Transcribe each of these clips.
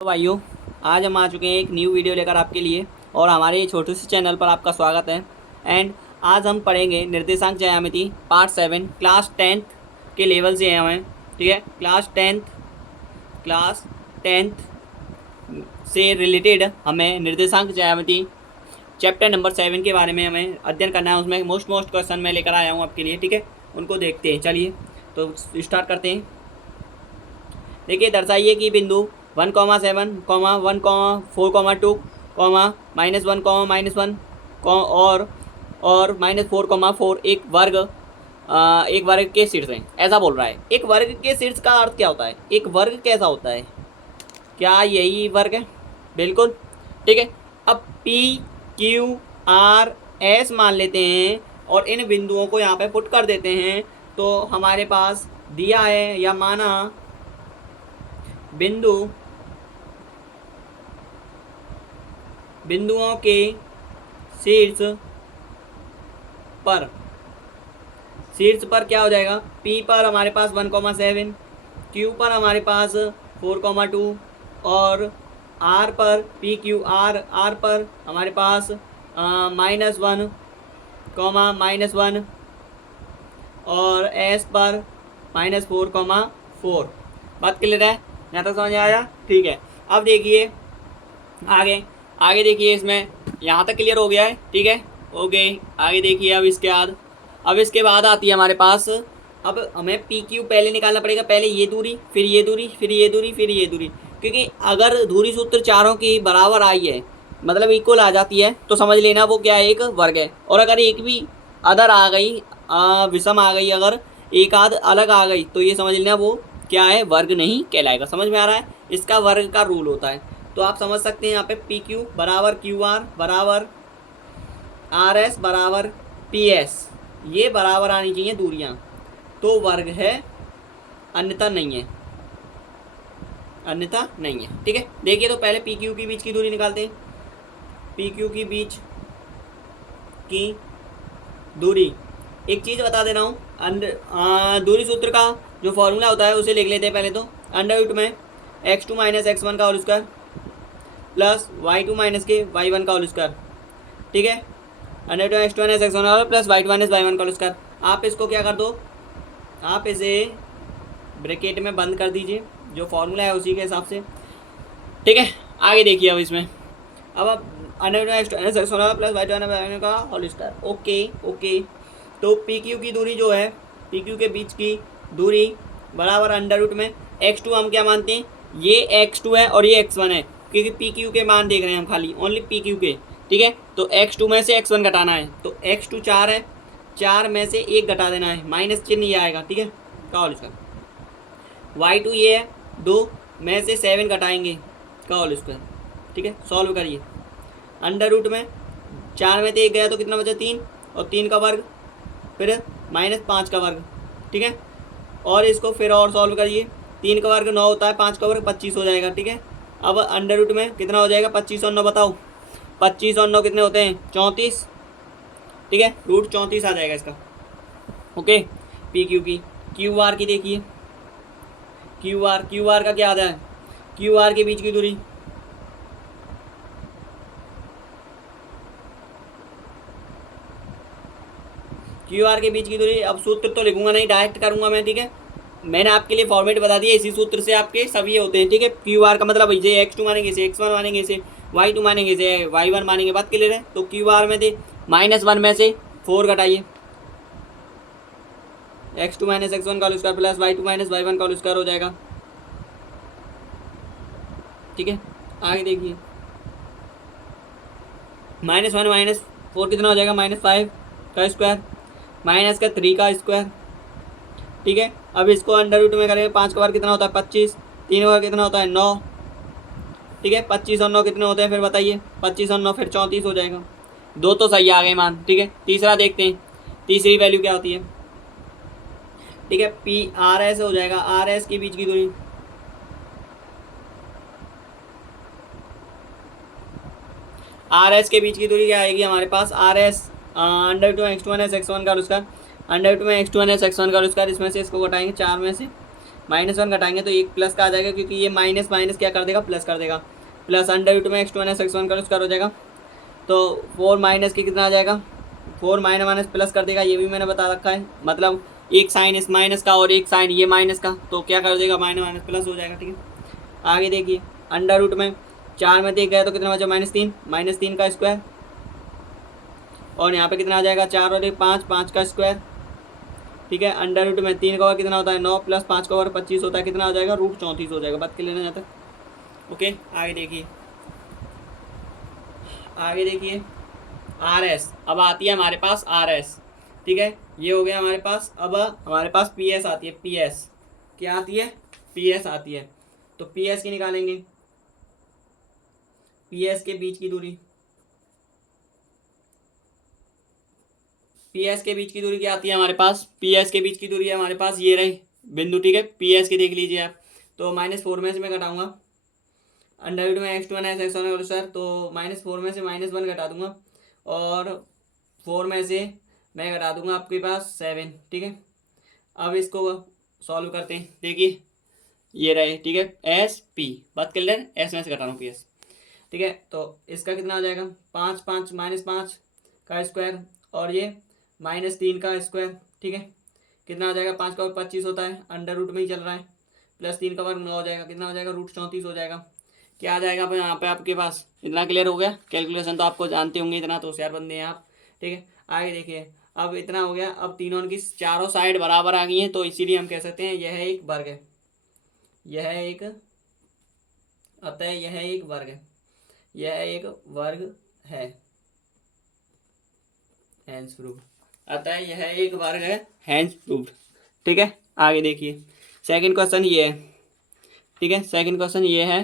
तो भाइयों, आज हम आ चुके हैं एक न्यू वीडियो लेकर आपके लिए और हमारे ये छोटे से चैनल पर आपका स्वागत है। एंड आज हम पढ़ेंगे निर्देशांक ज्यामिति पार्ट 7 क्लास 10th के लेवल से हैं हमें। ठीक है, क्लास टेंथ से रिलेटेड हमें निर्देशांक ज्यामिति चैप्टर नंबर 7 के बारे में हमें अध्ययन करना है। उसमें मोस्ट क्वेश्चन मैं लेकर आया हूँ आपके लिए। ठीक है, उनको देखते हैं। चलिए तो स्टार्ट करते हैं। देखिए, दर्शाइए कि बिंदु 1,7, 1,4,2, -1, -1 और -4,4 एक वर्ग के शीर्ष हैं, ऐसा बोल रहा है। एक वर्ग के शीर्ष का अर्थ क्या होता है? एक वर्ग कैसा होता है? क्या यही वर्ग है? बिल्कुल ठीक है। अब P Q R S मान लेते हैं और इन बिंदुओं को यहाँ पे पुट कर देते हैं। तो हमारे पास दिया है या माना बिंदुओं के शीर्ष पर क्या हो जाएगा? P पर हमारे पास 1,7, Q पर हमारे पास 4,2 और R पर R पर हमारे पास -1, -1 और S पर -4,4। बात क्लियर है? यहाँ तक समझ आया? ठीक है। अब देखिए आगे देखिए, इसमें यहाँ तक क्लियर हो गया है। ठीक है, ओके। आगे देखिए, अब इसके बाद आती है हमारे पास। अब हमें पी क्यू पहले निकालना पड़ेगा। पहले ये दूरी, फिर ये दूरी, फिर ये दूरी, फिर ये दूरी। क्योंकि अगर दूरी सूत्र चारों की बराबर आई है, मतलब इक्वल आ जाती है, तो समझ लेना वो क्या है? एक वर्ग है। और अगर एक भी अदर आ गई, विषम आ गई, अगर एक आध अलग आ गई, तो ये समझ लेना वो क्या है? वर्ग नहीं कहलाएगा। समझ में आ रहा है? इसका वर्ग का रूल होता है। तो आप समझ सकते हैं यहाँ पे पी क्यू बराबर क्यू आर बराबर आर एस बराबर पी एस, ये बराबर आनी चाहिए दूरियां, तो वर्ग है, अन्यथा नहीं है। ठीक है, देखिए तो पहले पी क्यू के बीच की दूरी निकालते हैं। पी क्यू के बीच की दूरी, एक चीज़ बता दे रहा हूँ, दूरी सूत्र का जो फॉर्मूला होता है उसे लिख लेते हैं पहले तो। अंडर रूट में x2 - x1 का होल स्क्वायर प्लस y2 - के y1 का होल स्क्वायर। ठीक है, under root x2 - x1 plus y2 - y1 का होल स्क्वायर। आप इसको क्या कर दो? आप इसे ब्रैकेट में बंद कर दीजिए, जो फॉर्मूला है उसी के हिसाब से। ठीक है, आगे देखिए। अब इसमें अब under root x2 - x1 plus y2 - y1 का होल स्क्वायर। ओके। तो पी क्यू की दूरी जो है, पी क्यू के बीच की दूरी बराबर अंडर रूट में x2 हम क्या मानते हैं? ये x2 है और ये x1 है, क्योंकि पी क्यू के मान देख रहे हैं हम, खाली ओनली पी क्यू के। ठीक है, तो x2 में से x1 घटाना है, तो x2 4 है, 4 में से 1 घटा देना है, माइनस चिन्ह ये आएगा। ठीक है, का होल स्क्वायर। y2 ये है, 2 में से 7 घटाएंगे, का होल स्क्वायर। ठीक है, सॉल्व करिए। अंडर रूट में 4 में से 1 गया तो कितना बचा? 3, और 3 का वर्ग, फिर -5 का वर्ग। ठीक है, और इसको फिर और सॉल्व करिए। 3 का वर्ग 9 होता है, 5 का वर्ग 25 हो जाएगा। ठीक है, अब अंडर रूट में कितना हो जाएगा? 25 और 9 बताओ। 25 और 9 कितने होते हैं? 34। ठीक है, रूट 34 आ जाएगा इसका। ओके, पी क्यू की। क्यू आर की देखिए, क्यू आर का क्या आता है? क्यू आर के बीच की दूरी, क्यू आर के बीच की दूरी। अब सूत्र तो लिखूंगा नहीं, डायरेक्ट करूंगा मैं। ठीक है, मैंने आपके लिए फॉर्मेट बता दिया, इसी सूत्र से आपके सभी होते हैं। ठीक है, क्यू आर का मतलब इसे x2 मानेंगे, इसे x1 मानेंगे, इसे y2 मानेंगे, इसे y1 मानेंगे। बात क्लियर है? तो क्यू आर में थे -1 में से 4 घटाइए, x2 - x1 का whole square plus y2 - y1 का होल स्क्वायर हो जाएगा। ठीक है, आगे देखिए। -1 - 4 कितना हो जाएगा? -5 का स्क्वायर माइनस का 3 का स्क्वायर। ठीक है, अब इसको अंडर रूट में करेंगे। 5 का वर्ग कितना होता है? 25। 3 का वर्ग कितना होता है? 9। ठीक है, 25 और 9 कितने होते हैं फिर बताइए? 25 और 9 फिर 34 हो जाएगा। 2 तो सही आ गए मान। ठीक है, तीसरा देखते हैं, तीसरी वैल्यू क्या होती है। ठीक है, पी आर एस हो जाएगा, आर एस के बीच की दूरी, आर एस के बीच की दूरी क्या आएगी हमारे पास? आर एस अंडर रूट में x2 - x1 का उसका, अंडर रूट में x2 - x1 का उसका, इसमें से इसको घटाएंगे 4 में से, -1 घटाएंगे तो एक प्लस का आ जाएगा, क्योंकि ये माइनस माइनस क्या कर देगा, प्लस कर देगा। प्लस अंडर रूट में x2 माइनस x1 का स्क्वायर हो जाएगा। तो 4 माइनस के कितना आ जाएगा, 4 माइनस माइनस प्लस कर देगा, ये भी मैंने बता रखा है। मतलब एक साइन इस माइनस का और एक साइन ये माइनस का, तो क्या कर देगा, माइनस माइनस प्लस हो जाएगा। ठीक है, आगे देखिए, अंडर रूट में 4 में देख गए तो कितना बचा, -3 का स्क्वायर, और यहाँ पे कितना आ जाएगा, 4 और 1 5, 5 का स्क्वायर। ठीक है, अंडर रूट में 3 का ओवर कितना होता है, 9 प्लस 5 का ओवर 25 होता है, कितना हो जाएगा, √34 हो जाएगा। बात कर लेना जाता है। ओके, आगे देखिए, आगे देखिए RS, अब आती है हमारे पास RS। ठीक है, ये हो गया हमारे पास। अब हमारे पास PS आती है, PS क्या आती है, PS आती है। तो PS की निकालेंगे, PS के बीच की दूरी, PS के बीच की दूरी क्या आती है हमारे पास, PS के बीच की दूरी है हमारे पास ये रही बिंदु। ठीक है, PS की देख लीजिए आप, तो -4 में से मैं घटाऊंगा, अंडर रूट में x2 माइनस x1 सर, तो -4 में से -1 घटा दूंगा, और 4 में से मैं घटा दूंगा आपके पास 7। ठीक है, अब इसको सॉल्व करते हैं। देखिए ये रहे, ठीक है, SP, बात कर लें, S में से घटा रहा हूँ PS। ठीक है, तो इसका कितना आ जाएगा, 5 5 -5 का स्क्वायर, और ये -3 का स्क्वायर। ठीक है, कितना आ जाएगा, 5 का 25 होता है, अंडर रूट में ही चल रहा है, प्लस 3 का वर्ग 9 हो जाएगा, कितना हो जाएगा, √34 हो जाएगा। क्या आ जाएगा यहाँ पे आपके पास, इतना क्लियर हो गया, कैलकुलेशन तो आपको जानते होंगे, इतना तो होशियार बंदे हैं आप। ठीक है, आगे देखिए, अब इतना हो गया, अब तीनों की चारों साइड बराबर आ गई हैं, तो इसीलिए हम कह सकते हैं यह एक वर्ग है, यह एक, अतः यह एक वर्ग है, यह एक वर्ग है, हैंस प्रूव्ड, अतः यह एक वर्ग है, हैंस प्रूव्ड। ठीक है, आगे देखिए, सेकंड क्वेश्चन ये है। ठीक है, सेकंड क्वेश्चन ये है,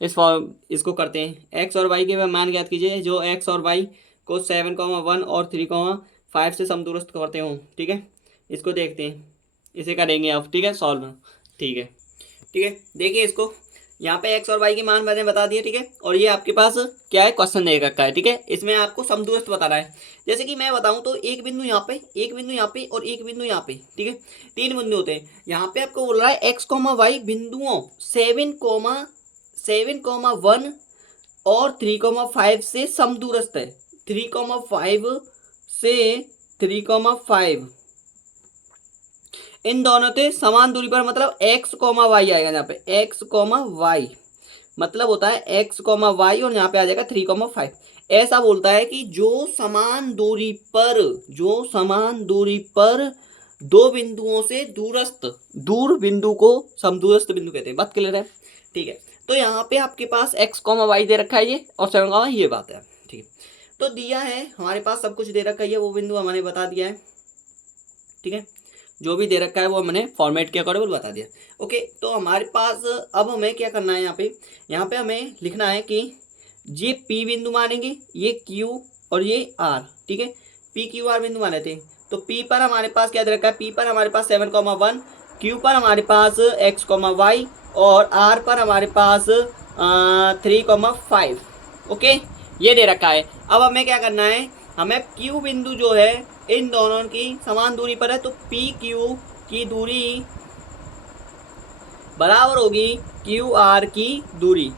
इसको करते हैं। एक्स और वाई के मान ज्ञात कीजिए जो एक्स और वाई को 7,1 और 3,5 से समदूरस्थ करते हों। ठीक है, इसको देखते हैं, इसे करेंगे अब। ठीक है, सॉल्व। ठीक है, ठीक है, देखिए इसको, यहाँ पे एक्स और वाई के मान मैंने बता दिए। ठीक है, और ये आपके पास क्या है, क्वेश्चन दे रखा है। ठीक है, इसमें आपको समदूरस्थ बताना है। जैसे कि मैं बताऊं तो एक बिंदु यहाँ पे, एक बिंदु यहाँ पे, और एक बिंदु यहाँ पे। ठीक है, 3 बिंदु होते हैं। यहाँ पे आपको बोल रहा है एक्स कॉमा वाई बिंदुओं 7,1 और 3,5 से समदूरस्थ है। 3,5 से 3,5 इन दोनों के समान दूरी पर, मतलब एक्स कॉमा वाई आएगा यहाँ पे, एक्स कॉमा वाई मतलब होता है एक्स कॉमा वाई, और यहाँ पे आ जाएगा 3,5। ऐसा बोलता है कि जो समान दूरी पर, जो समान दूरी पर दो बिंदुओं से दूरस्थ, दूर बिंदु को समदूरस्थ बिंदु कहते हैं। बात क्लियर है। ठीक है, तो यहाँ पे आपके पास एक्स कॉमा वाई दे रखा है ये, और 7, ये बात है। ठीक है, तो दिया है हमारे पास, सब कुछ दे रखा है, वो बिंदु हमने बता दिया है। ठीक है, जो भी दे रखा है वो हमने फॉर्मेट के अकॉर्डिंग बता दिया। ओके, तो हमारे पास अब हमें क्या करना है, यहाँ पे हमें लिखना है कि ये P बिंदु मानेंगे, ये Q और ये R। ठीक है, PQR बिंदु माने थे, तो P पर हमारे पास क्या दे रखा है, P पर हमारे पास 7,1, Q पर हमारे पास x, y, और R पर हमारे पास 3,5। ओके, ये दे रखा है। अब हमें क्या करना है, हमें Q बिंदु जो है इन दोनों की समान दूरी पर है, तो PQ की दूरी बराबर होगी QR की दूरी।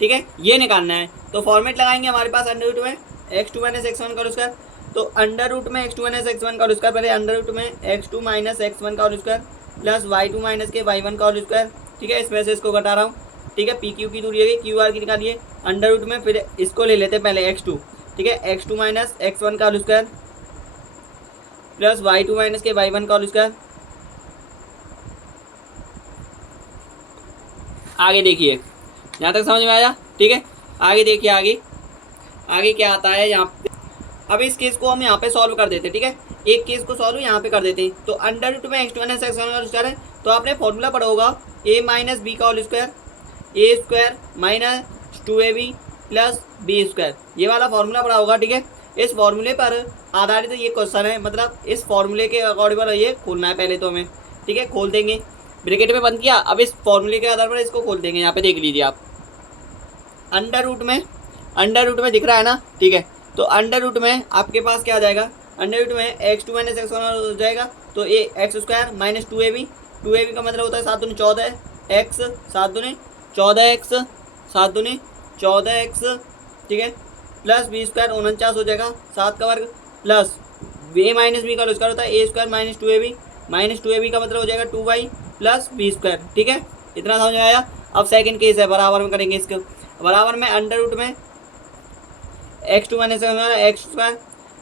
ठीक है, ये निकालना है, तो फॉर्मेट लगाएंगे हमारे पास अंडर रूट में x2 माइनस x1 का स्क्वायर, तो अंडर रूट में x2 माइनस x1 का स्क्वायर, पहले अंडर रूट में x2 माइनस x1 का स्क्वायर प्लस y2 माइनस के y1 का स्क्वायर। ठीक है, इसमें से इसको घटा रहा हूँ। ठीक है, PQ की दूरी है, QR की निकालिए अंडर रूट में, फिर इसको ले लेते हैं पहले x2। ठीक है, x2 माइनस x1 का स्क्वायर प्लस y2 माइनस के y1 का स्क्वायर। आगे देखिए, यहाँ तक समझ में आया। ठीक है, आगे देखिए, आगे क्या आता है यहाँ पे। अब इस केस को हम यहाँ पे सॉल्व कर देते हैं। ठीक है, एक केस को सॉल्व यहाँ पे कर देते हैं। तो अंडर रूट में x2 माइनस x1 का स्क्वायर है, तो आपने फॉर्मूला पढ़ा होगा a माइनस बी का whole square, A square minus 2ab plus B square, ये वाला फॉर्मूला पढ़ा होगा। ठीक है, इस फॉर्मूले पर आधारित ये क्वेश्चन है, मतलब इस फॉर्मूले के अकॉर्डिंग पर ये खोलना है पहले तो हमें। ठीक है, खोल देंगे, ब्रैकेट में बंद किया, अब इस फॉर्मूले के आधार पर इसको खोल देंगे। यहाँ पे देख लीजिए आप, अंडर रूट में दिख रहा है ना। ठीक है, तो अंडर रूट में आपके पास क्या आ जाएगा, अंडर रूट में x2 माइनस x1 हो जाएगा, तो ए x square minus 2ab, 2ab का मतलब होता है 7 दूनी 14 एक्स, 7 दूनी 14 एक्स, 7 दूनी 14 एक्स, ठीक है, प्लस बी स्क्वायर 49 हो जाएगा 7 का वर्ग, प्लस ए माइनस बी का होल स्क्वायर होता है A square minus 2ab, minus 2ab का मतलब हो जाएगा 2y प्लस बी स्क्वायर, ठीक है, इतना समझ में आया। अब सेकंड केस है, बराबर में करेंगे इसको, बराबर में अंडर रूट में x2 माइनस एक्स स्क्वायर,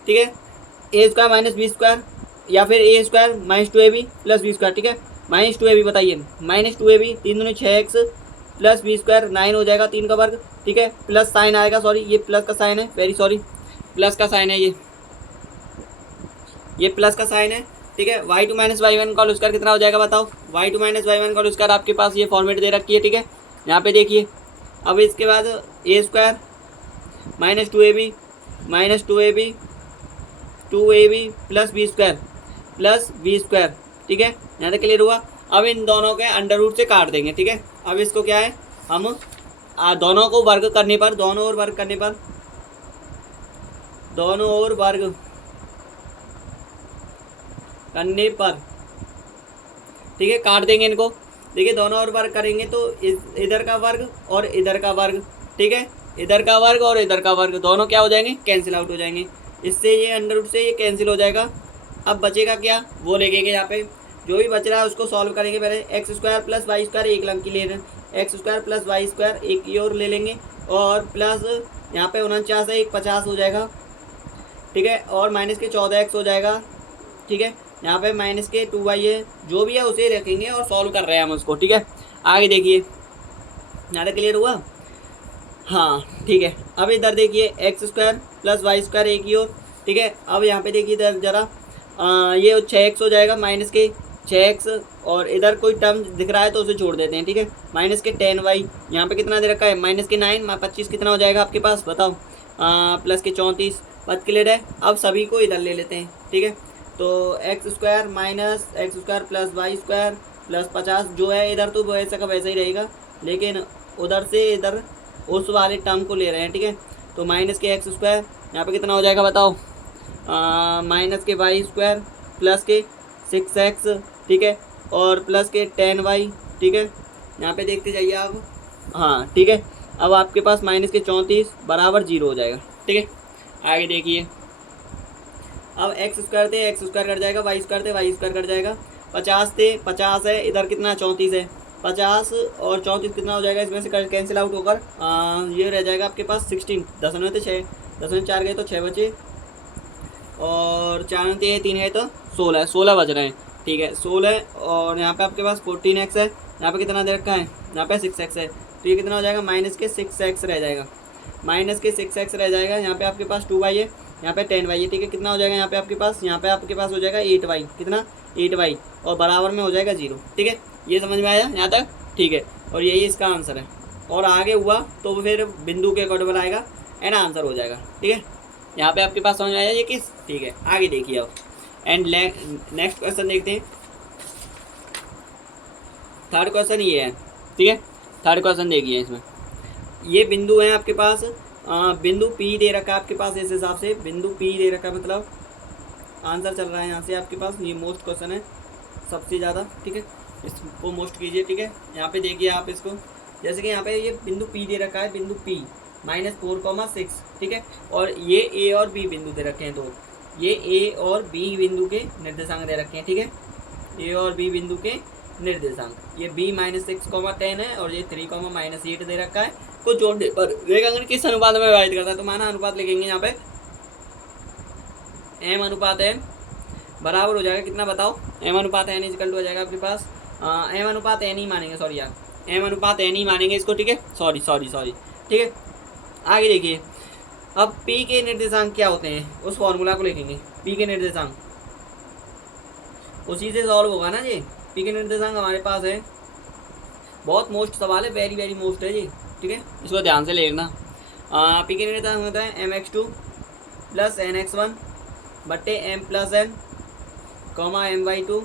ठीक है, A square minus B square, या फिर A square minus 2ab plus B square, ठीक है, माइनस 2ab बताइए, माइनस 2ab 3 दूनी 6x प्लस बी स्क्वायर 9 हो जाएगा 3 का वर्ग, ठीक है, प्लस साइन आएगा, सॉरी ये प्लस का साइन है, वेरी सॉरी, प्लस का साइन है, ये प्लस का साइन है, ठीक है। y2 माइनस वाई वन का होल स्क्वायर कितना हो जाएगा बताओ, y2 माइनस वाई वन का होल स्क्वायर आपके पास ये फॉर्मेट दे रखी है, ठीक है, यहाँ पे देखिए। अब इसके बाद A square minus 2ab minus 2ab plus B square, ठीक है, यहाँ तक क्लियर हुआ। अब इन दोनों के अंडर रूट से काट देंगे, ठीक है। अब इसको क्या है, हम दोनों को वर्ग करने पर, दोनों ओर वर्ग करने पर, दोनों ओर वर्ग करने पर, ठीक है, काट देंगे इनको। देखिए दोनों ओर वर्ग करेंगे तो इधर का वर्ग और इधर का वर्ग, ठीक है, इधर का वर्ग और इधर का वर्ग दोनों क्या हो जाएंगे, कैंसिल आउट हो जाएंगे। इससे ये अंडर रूट से ये कैंसिल हो जाएगा। अब बचेगा क्या, वो लेंगे, यहाँ पे जो भी बच रहा है उसको सॉल्व करेंगे। पहले x square plus y square एक लंग की ले रहे हैं, x square plus y square एक की ओर ले लेंगे, और प्लस यहाँ पे 49 है, एक 50 हो जाएगा, ठीक है, और माइनस के 14x हो जाएगा, ठीक है, यहाँ पे माइनस के 2y है, जो भी है उसे रखेंगे और सॉल्व कर रहे हैं हम उसको, ठीक है। आगे देखिए, यहाँ तक क्लियर हुआ, हाँ ठीक है। अब इधर देखिए x square plus y square एक ही ओर, ठीक है। अब यहाँ पे देखिए इधर जरा ये 6x हो जाएगा, माइनस के 6x, और इधर कोई टर्म दिख रहा है तो उसे छोड़ देते हैं, ठीक है, माइनस के 10y, यहाँ पे कितना दे रखा है, माइनस के 9, 25 कितना हो जाएगा आपके पास बताओ, प्लस के 34, बात क्लियर है। अब सभी को इधर ले लेते हैं, ठीक है, तो x square minus x square plus y square plus 50 जो है इधर तो वैसा का वैसा ही रहेगा, लेकिन उधर से इधर उस वाले टर्म को ले रहे हैं, ठीक है। तो माइनस के एक्स स्क्वायर यहाँ पे कितना हो जाएगा बताओ, माइनस के वाई स्क्वायर प्लस के 6x, ठीक है, और प्लस के 10y, ठीक है, यहाँ पे देखते जाइए आप, हाँ ठीक है। अब आपके पास माइनस के 34 बराबर 0 हो जाएगा, ठीक है। आगे देखिए, अब एक्स स्क्वायर थे एक्स स्क्वायर कट जाएगा, वाई स्क्वायर थे वाई स्क्वायर कट जाएगा, 50 थे 50 है, इधर कितना 34 है, 50 और 34 कितना हो जाएगा, इसमें से कैंसिल आउट होकर ये रह जाएगा आपके पास 16, 10 में थे 6, 10 में 4 गए तो 6 बचे, और 4 में थे 3 है तो 16, 16 बच रहे हैं, ठीक है 16। और यहाँ पे आपके पास 14x है, यहाँ पे कितना दे रखा है, यहाँ पे 6x है, तो ये कितना हो जाएगा, माइनस के 6x रह जाएगा, माइनस के 6x रह जाएगा। यहाँ पे आपके पास 2y है, यहाँ पे 10y है, ठीक है, कितना हो जाएगा यहाँ पे आपके पास हो जाएगा 8y, कितना 8y, और बराबर में हो जाएगा 0, ठीक है। ये समझ में आया यहाँ तक, ठीक है, और यही इसका आंसर है। और आगे हुआ तो फिर बिंदु के अकॉर्डिंग आएगा एंड आंसर हो जाएगा, ठीक है। यहाँ पे आपके पास समझ में आया ये किस, ठीक है। आगे देखिए अब एंड नेक्स्ट क्वेश्चन देखते हैं। थर्ड क्वेश्चन ये है, ठीक है, थर्ड क्वेश्चन देखिए, इसमें ये बिंदु है आपके पास, बिंदु P दे रखा है आपके पास, इस हिसाब से बिंदु P दे रखा है, मतलब आंसर चल रहा है यहाँ से आपके पास, ये मोस्ट क्वेश्चन है सबसे ज़्यादा, ठीक है, इसको मोस्ट कीजिए, ठीक है। यहाँ पे देखिए आप इसको, जैसे कि यहाँ पे ये बिंदु P दे रखा है, बिंदु P -4,6, ठीक है, और ये A और B बिंदु दे रखे हैं, तो ये A और B बिंदु के निर्देशांक दे रखे हैं, ठीक है, A और B बिंदु के निर्देशांक, ये B -6,10 है, और ये 3,-8 दे रखा है। को जोड़ने पर रेखांकन किस अनुपात में विभाजित करता है, तो माना अनुपात लिखेंगे यहाँ पे, m अनुपात n बराबर हो जाएगा कितना बताओ, m अनुपात n इक्वल टू हो जाएगा आपके पास m अनुपात n ही मानेंगे, सॉरी यार m अनुपात n ही मानेंगे इसको, ठीक है, सॉरी, ठीक है। आगे देखिए, अब p के निर्देशांक क्या होते हैं, उस फॉर्मूला को लिखेंगे, p के निर्देशांक उसी से सॉल्व होगा ना जी। p के निर्देशांक हमारे पास है, बहुत मोस्ट सवाल है, वेरी वेरी मोस्ट है जी, ठीक है, इसको ध्यान से लेना। p के निर्देशांक होता है mx2 प्लस nx1 बट्टे m plus n comma my2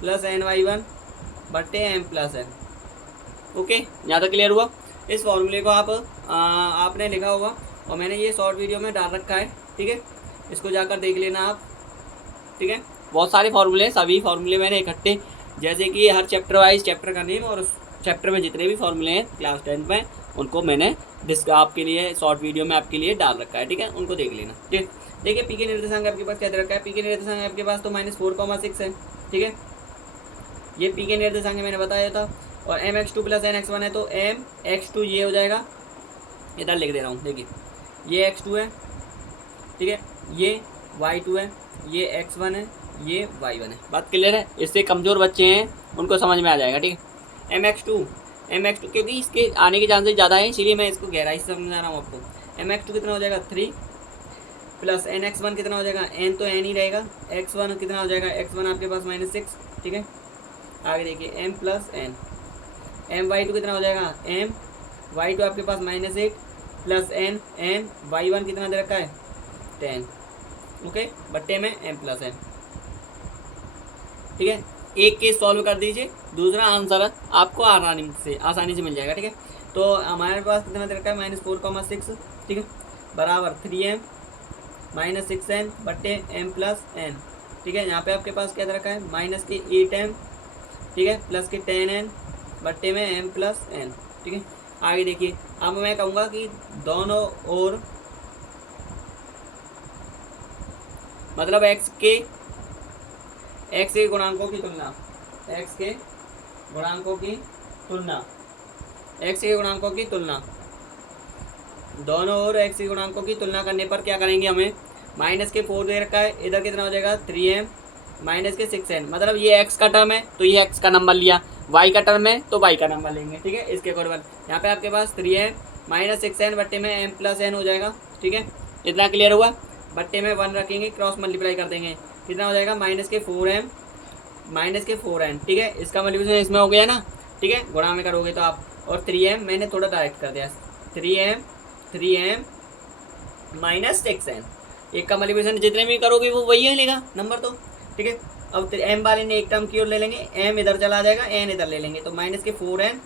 plus ny1 बट्टे m प्लस n। ओके, यहाँ तक क्लियर हुआ। इस फॉर्मूले को आपने लिखा होगा और मैंने ये शॉर्ट वीडियो में डाल रखा है, ठीक है, इसको जाकर देख लेना आप, ठीक है। बहुत सारे फॉर्मूले हैं, सभी फॉर्मूले मैंने इकट्ठे, जैसे कि हर चैप्टर वाइज चैप्टर का नेम और उस चैप्टर में जितने भी फॉर्मूले हैं क्लास 10 में, उनको मैंने आपके लिए शॉर्ट वीडियो में आपके लिए डाल रखा है, ठीक है, उनको देख लेना। ठीक, देखिए पी के निर्देशांक आपके पास क्या दे रखा है, पी के निर्देशांक आपके पास तो -4,6 है, ठीक है, ये पी के निर्देशांक मैंने बताया था। और mx2 + nx1 है, तो mx2 ये हो जाएगा, इधर लिख दे रहा हूँ, देखिए ये x2 है, ठीक है, ये y2 है, ये x1 है, ये y1 है। बात क्लियर है? इससे कमज़ोर बच्चे हैं उनको समझ में आ जाएगा, ठीक है। mx2 क्योंकि इसके आने के चांसेस ज़्यादा है, इसीलिए मैं इसको गहराई से समझा रहा हूँ आपको। mx2 कितना हो जाएगा 3 + nx1 कितना हो जाएगा, n तो n ही रहेगा, x1 कितना हो जाएगा, x1 आपके पास -6, ठीक है। आगे देखिए m + n, my2 कितना हो जाएगा, my2 आपके पास -8 + n y1 कितना दे रखा है 10, ओके, बट्टे में m + n, ठीक है। एक केस सॉल्व कर दीजिए, दूसरा आंसर आपको आसानी से मिल जाएगा, ठीक है। तो हमारे पास कितना दे रखा है -4,6, ठीक है, बराबर 3m - 6n बट्टे m + n, ठीक है। यहाँ पे आपके पास क्या दे रखा है -8m, ठीक है, प्लस के 10n बट्टे में m + n, ठीक है। आगे देखिए, अब मैं कहूँगा कि दोनों ओर मतलब x के गुणांकों की तुलना, x के गुणांकों की तुलना, दोनों ओर x के गुणांकों की तुलना करने पर क्या करेंगे, हमें -4 दे रखा है, इधर कितना हो जाएगा 3m -6n, मतलब ये x का टर्म है तो ये x का नंबर लिया, y का टर्म है तो y का नंबर लेंगे, ठीक है। इसके अकॉर्डिंग यहाँ पे आपके पास 3m - 6n बट्टे में m + n हो जाएगा, ठीक है, इतना क्लियर हुआ। बट्टे में 1 रखेंगे, क्रॉस मल्टीप्लाई कर देंगे, कितना हो जाएगा -4n, ठीक है। इसका मल्टीप्लिकेशन इसमें हो गया ना, ठीक है, गुणा में करोगे तो आप, और 3m मैंने थोड़ा डायरेक्ट कर दिया, 3m -6n, एक का मल्टीप्लिकेशन जितने भी करोगे वो वही लेगा नंबर तो, ठीक है। अब m वाले ने एक टर्म की ओर ले लेंगे, m इधर चला जाएगा, n इधर ले लेंगे, तो -4n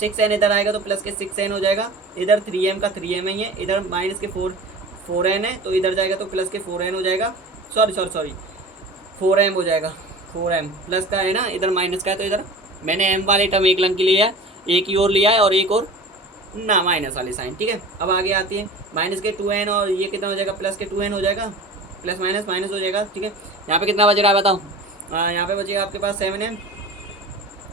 6n इधर आएगा तो +के 6n हो जाएगा, इधर 3m का 3m है, ये इधर -4n है तो इधर जाएगा तो +के 4n हो जाएगा, सॉरी 4m हो जाएगा, 4m प्लस का है ना, इधर माइनस का है, तो इधर मैंने m वाले टर्म एक लंग के लिया है, एक ही ओर लिया है और एक और ना माइनस वाली साइन, ठीक है। अब आगे आती है -के 2n और ये कितना हो जाएगा, +के 2n हो जाएगा, प्लस माइनस हो जाएगा, ठीक है। यहाँ पे कितना बच रहा है बताओ, यहाँ पे बचेगा आपके पास 7m,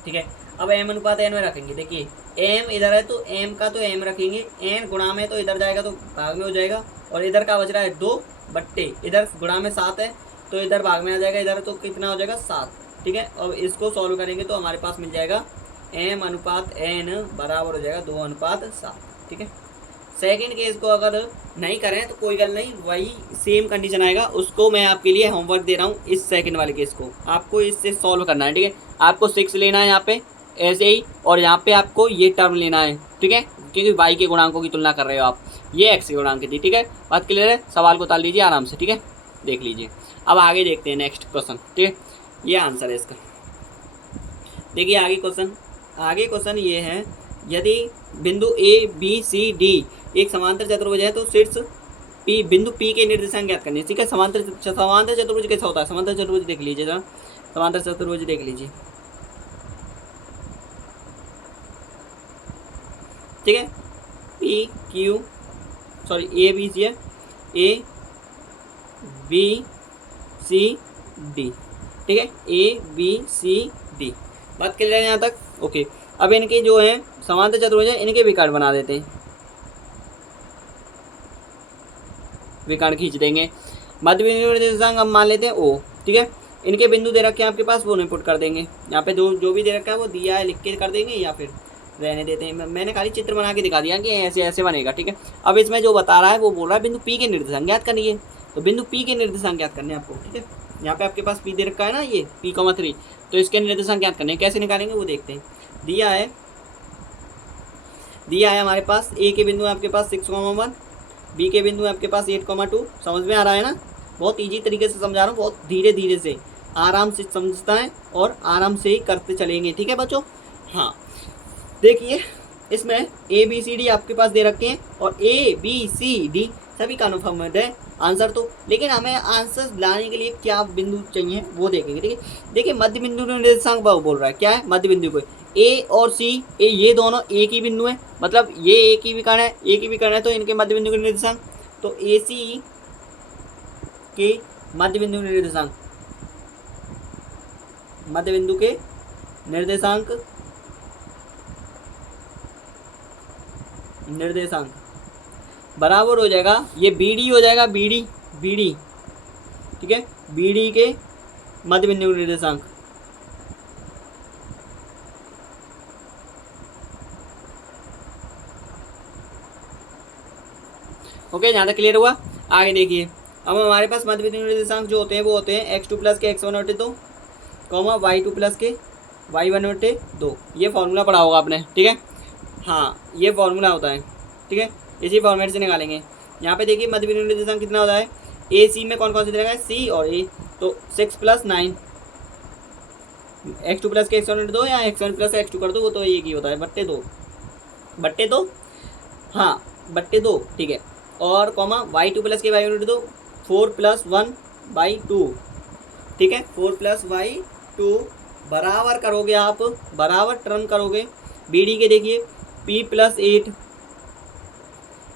ठीक है। अब m अनुपात n में रखेंगे, देखिए m इधर है तो m का तो m रखेंगे, n गुणा में तो इधर जाएगा तो भाग में हो जाएगा, और इधर का बच रहा है 2 बट्टे, इधर गुणा में 7 है तो इधर भाग में आ जाएगा, इधर तो कितना हो जाएगा 7, ठीक है। अब इसको सॉल्व करेंगे तो हमारे पास मिल जाएगा m अनुपात n बराबर हो जाएगा 2:7, ठीक है। सेकेंड केस को अगर नहीं करें तो कोई गल नहीं, वही सेम कंडीशन आएगा, उसको मैं आपके लिए होमवर्क दे रहा हूँ, इस सेकंड वाले केस को आपको इससे सॉल्व करना है, ठीक है। आपको 6 लेना है यहाँ पे ऐसे ही, और यहाँ पे आपको ये टर्म लेना है, ठीक है, क्योंकि y के गुणांकों की तुलना कर रहे हो आप, ये x के गुणांक थी, ठीक है। बात क्लियर है? सवाल को उतार लीजिए आराम से, ठीक है, देख लीजिए। अब आगे देखते हैं नेक्स्ट क्वेश्चन, ठीक है, ये आंसर है इसका। देखिए आगे क्वेश्चन ये है, यदि बिंदु ABCD एक समांतर चतुर्भुज है तो शीर्ष बिंदु P के निर्देशांक ज्ञात करने, ठीक है। समांतर चतुर्भुज कैसा होता है, समांतर चतुर्भुज देख लीजिए जरा, समांतर चतुर्भुज देख लीजिए, ठीक है। ABC है, ABCD, ठीक है, ABCD, बात कर रहे हैं यहाँ तक, ओके। अब इनके जो है समांतर चतुर्भुज है, इनके विकर्ण बना देते हैं, विकर्ण खींच देंगे। मध्य बिंदु निर्देशांक हम मान लेते हैं O, ठीक है। इनके बिंदु दे रखे हैं आपके पास, वो नहीं पुट कर देंगे, यहाँ पे जो भी दे रखा है वो दिया है लिख के कर देंगे, या फिर रहने देते हैं। मैंने खाली चित्र बना के दिखा दिया कि ऐसे ऐसे बनेगा, ठीक है। अब इसमें जो बता रहा है वो बोल रहा है बिंदु P के निर्देशांक ज्ञात करनी है, तो बिंदु P के निर्देशांक ज्ञात करने आपको, ठीक है। यहाँ पे आपके पास P दे रखा है ना, ये P,3, तो इसके निर्देशांक ज्ञात करने, कैसे निकालेंगे वो देखते हैं। दिया है हमारे पास, A के बिंदु आपके पास 6,1, B के बिंदु आपके पास 8,2, समझ में आ रहा है ना, बहुत ईजी तरीके से समझा रहा हूँ, बहुत धीरे धीरे से आराम से समझता है और आराम से ही करते चलेंगे, ठीक है बच्चों। हाँ देखिए, इसमें ABCD आपके पास दे रखे हैं, और ABCD सभी कन्फर्म्ड है आंसर तो। लेकिन हमें आंसर लाने के लिए क्या बिंदु चाहिए वो देखेंगे, ठीक है। देखिए मध्य बिंदु निर्देशांक बोल रहा है, क्या है मध्य बिंदु को, ए और सी, ये दोनों एक ही बिंदु है, मतलब ये एक ही विकर्ण है, एक ही विकर्ण है, तो इनके मध्य बिंदु के निर्देशांक, तो ए सी के मध्य बिंदु निर्देशांक, मध्य बिंदु के निर्देशांक बराबर हो जाएगा, ये बी डी हो जाएगा, बी डी, ठीक है, बी डी के मध्य बिंदु निर्देशांक। ओके, यहाँ तक क्लियर हुआ। आगे देखिए, अब हमारे पास मध्य बिंदु निर्देशांक जो होते हैं वो होते हैं x2 प्लस के x1/2 कॉमा y2 प्लस के y1/2। ये फॉर्मूला पढ़ा होगा आपने, ठीक है, हाँ ये फॉर्मूला होता है, ठीक है, इसी फॉर्मेट से निकालेंगे। यहाँ पे देखिए मध्य बिंदु निर्देशांक कितना होता है, ए सी में कौन कौन से रहेगा, सी और ए, तो 6 + 9, x2 प्लस के x1/2 या x1 प्लस x2 कर दो, वो तो एक ही होता है, बट्टे दो, हाँ बट्टे 2, ठीक है, और कॉमा y2 प्लस के y1/2 4 + 1/2, ठीक है, 4 + y2 बराबर करोगे आप, बराबर टर्म करोगे बी डी के। देखिए p + 8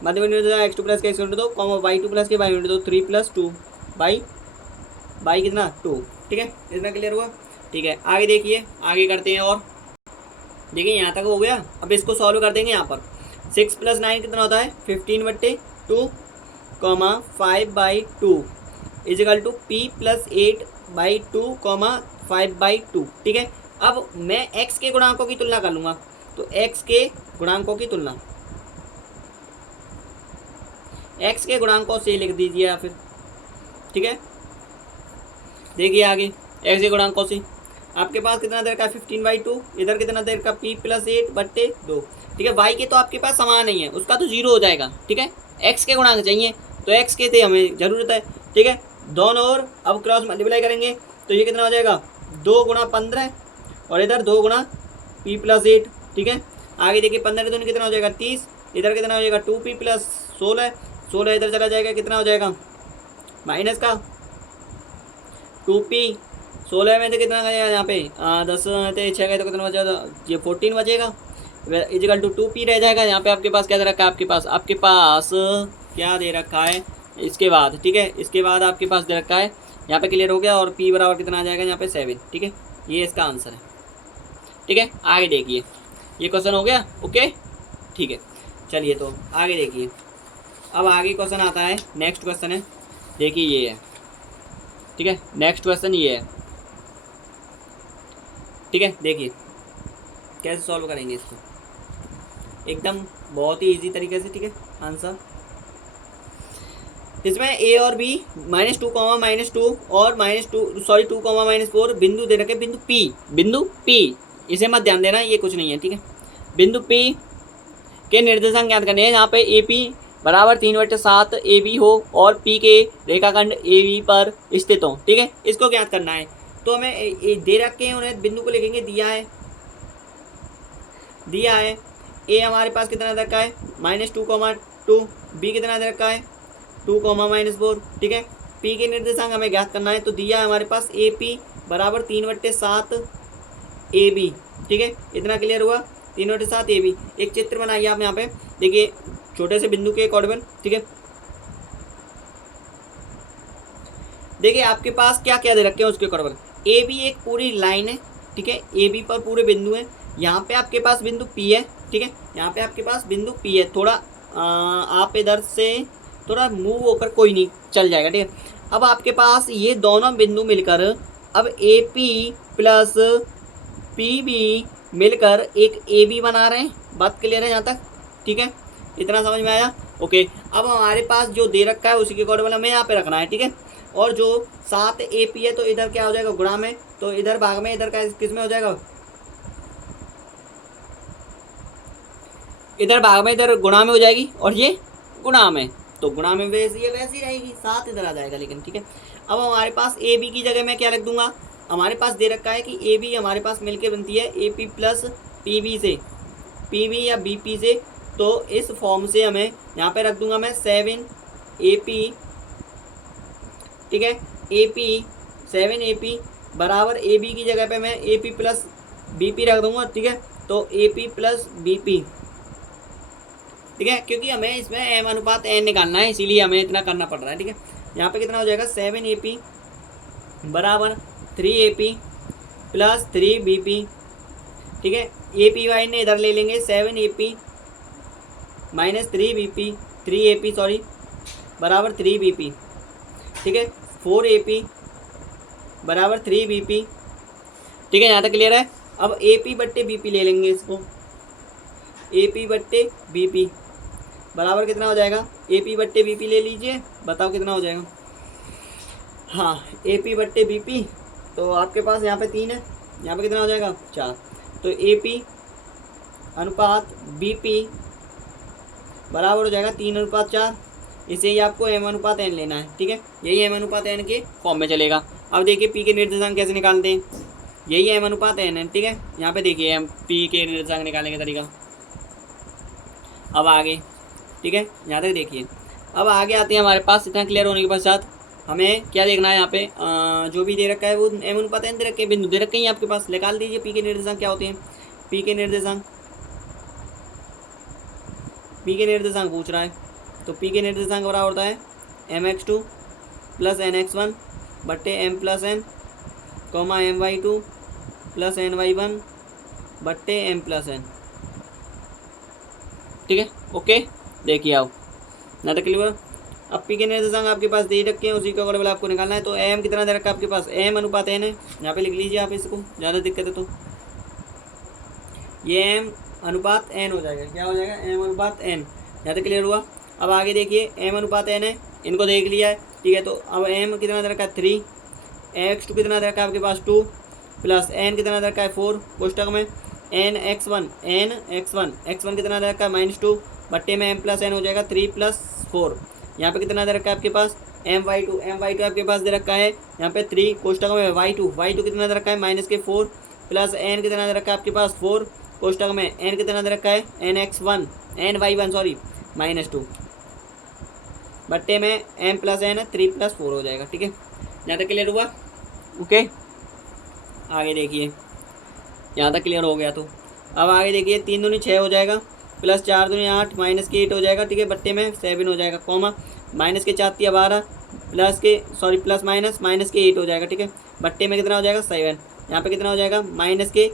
मध्य बिंदु x2 प्लस के x1/2 कॉमा y2 प्लस के y1/2 3 + 2 बाई कितना 2, ठीक है, इतना क्लियर हुआ, ठीक है। आगे देखिए, आगे करते हैं और देखिए यहाँ तक हो गया। अब इसको सॉल्व कर देंगे। यहाँ पर 6 + 9 कितना होता है 15/2 comma 5/2 equal to p + 8/2 comma 5/2, ठीक है। अब मैं x के गुणांकों की तुलना कर लूँगा, तो x के गुणांकों की तुलना x के गुणांकों से लिख दीजिए या फिर, ठीक है। देखिए आगे x के गुणांकों से आपके पास कितना देर का 15/2, इधर कितना देर का p + 8/2, ठीक है। y के तो आपके पास समान नहीं है, उसका तो 0 हो जाएगा, ठीक है। x के गुणांक चाहिए, तो x के थे हमें ज़रूरत है, ठीक है। दोनों और अब क्रॉस मल्टीप्लाई करेंगे तो ये कितना हो जाएगा 2 × 15 और इधर 2 × p + 8, ठीक है। आगे देखिए 15 दूनी कितना हो जाएगा 30, इधर कितना हो जाएगा 2p + 16, 16 इधर चला जाएगा, कितना हो जाएगा माइनस का 2p, 16 में तो कितना गया यहाँ पे 10 थे 6 गए तो कितना बचा, ये 14 बचेगा, इजिकल टू 2p रह जाएगा। यहाँ पे आपके पास क्या दे रखा है, आपके पास क्या दे रखा है इसके बाद, ठीक है, इसके बाद आपके पास दे रखा है, यहाँ पे क्लियर हो गया, और p बराबर कितना आ जाएगा यहाँ पे 7, ठीक है, ये इसका आंसर है, ठीक है। आगे देखिए, ये क्वेश्चन हो गया, ओके, ठीक है। चलिए तो आगे देखिए, अब आगे क्वेश्चन आता है, नेक्स्ट क्वेश्चन है, देखिए ये है, ठीक है, नेक्स्ट क्वेश्चन ये है, ठीक है। देखिए कैसे सॉल्व करेंगे इसको, एकदम बहुत ही इजी तरीके से, ठीक है। आंसर इसमें a और b -2, -2 और -2 2, -4 बिंदु दे रखे, बिंदु p इसे मत ध्यान देना, ये कुछ नहीं है, ठीक है। बिंदु p के निर्देशांक ज्ञात करने हैं। यहाँ पे AP बराबर 3/7 AB हो और P के रेखाखंड AB पर स्थित हो, ठीक है, इसको ज्ञात करना है। तो हमें दे रखे हैं, उन्हें बिंदु को लिखेंगे, दिया है A हमारे पास कितना दे रखा है -2, B कितना दे रखा है 2, -4, ठीक है। P के निर्देशांक हमें ज्ञात करना है, तो दिया है हमारे पास AP बराबर 3/7 AB, ठीक है, इतना क्लियर हुआ, 3/7 AB। एक चित्र बनाइए आप यहाँ पे, देखिए छोटे से बिंदु के अकॉर्डिंग, ठीक है। देखिए आपके पास क्या क्या दे रखे हैं उसके अकॉर्डिंग, AB एक पूरी लाइन है, ठीक है, AB पर पूरे बिंदु है। यहाँ पे आपके पास बिंदु P है, ठीक है, यहाँ पे आपके पास बिंदु P है, थोड़ा आप इधर से थोड़ा मूव होकर कोई नहीं चल जाएगा, ठीक है। अब आपके पास ये दोनों बिंदु मिलकर, अब AP + PB मिलकर एक AB बना रहे हैं, बात क्लियर है यहाँ तक, ठीक है, इतना समझ में आया, ओके। अब हमारे पास जो दे रखा है उसी के अकॉर्डिंग हमें यहाँ पे रखना है, ठीक है। और जो 7 AP है तो इधर क्या हो जाएगा गुणा में, तो इधर भाग में, इधर का किस में हो जाएगा, इधर भाग में इधर गुणा में हो जाएगी, और ये गुणा में, तो गुणा में वैसी रहेगी, 7 इधर आ जाएगा, लेकिन ठीक है। अब हमारे पास AB की जगह मैं क्या रख दूंगा, हमारे पास दे रखा है कि AB हमारे पास मिलके बनती है AP + PB से, PB या BP से, तो इस फॉर्म से हमें यहाँ पे रख दूंगा मैं 7 ए पी, ठीक है, ए पी 7 AP बराबर ए बी की जगह पे मैं A P plus B P रख दूंगा, ठीक है। तो A P plus B P, ठीक है, क्योंकि हमें इसमें एम अनुपात एन निकालना है, इसीलिए हमें इतना करना पड़ रहा है, ठीक है। यहाँ पे कितना हो जाएगा 7 AP बराबर 3 AP प्लस 3 BP, ठीक है। ए पी वाई ने इधर ले लेंगे 7 AP minus 3 BP, 3 AP sorry बराबर 3 BP, ठीक है। 4 AP बराबर 3 BP, ठीक है, यहाँ तक क्लियर है। अब ए पी बट्टे बी पी ले लेंगे इसको, ए पी बट्टे बी पी बराबर कितना हो जाएगा, ए पी बट्टे बी पी ले लीजिए, बताओ कितना हो जाएगा। हाँ, ए पी बट्टे बी पी, तो आपके पास यहाँ पे 3 है, यहाँ पे कितना हो जाएगा 4। तो ए पी अनुपात बी पी बराबर हो जाएगा 3:4। इसे ही आपको एम अनुपात एन लेना है, ठीक है। यही एम अनुपात एन के फॉर्म में चलेगा। अब देखिए पी के निर्देशांक कैसे निकालते हैं, यही एम अनुपात एन है, ठीक है। यहाँ पे देखिए एम पी के निर्देशांक निकालने का तरीका। अब आगे, ठीक है, यहाँ तक देखिए। अब आगे आते हैं हमारे पास, इतना क्लियर होने के पश्चात हमें क्या देखना है, यहाँ पे जो भी दे रखा है वो एम अनुपात एन दे रखे, बिंदु दे रखे हैं आपके पास, निकाल दीजिए पी के निर्देशांक क्या होते हैं। पी के निर्देशांक पूछ रहा है, तो पी के निर्देशांक बराबर होता है mx2 प्लस nx1 बट्टे m plus n comma my2 plus ny1 बट्टे m प्लस n, ठीक है। ओके, देखिए आओ ना, तो क्लियर। अब पी के निर्देशांक आपके पास दे रखे हैं, उसी का अकॉर्डिंग आपको निकालना है। तो एम कितना दे रखा है आपके पास, एम अनुपात एन है, यहाँ पे लिख लीजिए आप इसको, ज़्यादा दिक्कत है तो ये एम अनुपात एन हो जाएगा, क्या हो जाएगा एम अनुपात एन, यहाँ तक क्लियर हुआ। अब आगे देखिए एम अनुपात एन है, इनको देख लिया है, ठीक है। तो अब एम कितना दे रखा है 3, x2 कितना दे रखा है आपके पास 2 प्लस n कितना दे रखा है 4 कोष्टक में n x1 x1 कितना दे रखा है -2 बट्टे में m प्लस n हो जाएगा 3 प्लस 4। यहाँ पे कितना दे रखा है आपके पास my2 आपके पास दे रखा है यहाँ पे 3 कोष्टक में y2 कितना दे रखा है -4 प्लस n कितना दे रखा है आपके पास 4 कोष्टक में n कितना दे रखा है ny1 सॉरी -2 बट्टे में m प्लस n 3 प्लस 4 हो जाएगा, ठीक है। यहाँ तक क्लियर हुआ, ओके। आगे देखिए, यहाँ तक क्लियर हो गया। तो अब आगे देखिए 3 दूनी 6 हो जाएगा प्लस 4 दूनी 8 माइनस के 8 हो जाएगा, ठीक है। बट्टे में 7 हो जाएगा कॉमा माइनस के 4 12 प्लस माइनस के 8 हो जाएगा, ठीक है। बट्टे में कितना हो जाएगा 7। यहाँ पे कितना हो जाएगा माइनस के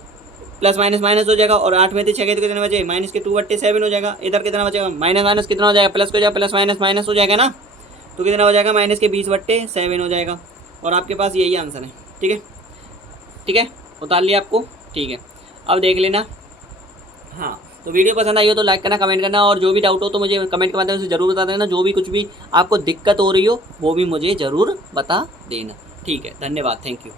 प्लस माइनस हो जाएगा, और 8 में से 6 के तो कितने बचे माइनस के 2 बट्टे 7 हो जाएगा। इधर कितना बचेगा माइनस कितना हो जाएगा प्लस को जाएगा, प्लस माइनस हो जाएगा ना, तो कितना हो जाएगा माइनस के 20 बट्टे 7 हो जाएगा। और आपके पास यही आंसर है, ठीक है, उतार लिया आपको, ठीक है। अब देख लेना। हाँ, तो वीडियो पसंद आई हो तो लाइक करना, कमेंट करना, और जो भी डाउट हो तो मुझे कमेंट के माध्यम से ज़रूर बता देना। जो भी कुछ भी आपको दिक्कत हो रही हो वो भी मुझे ज़रूर बता देना, ठीक है। धन्यवाद, थैंक यू।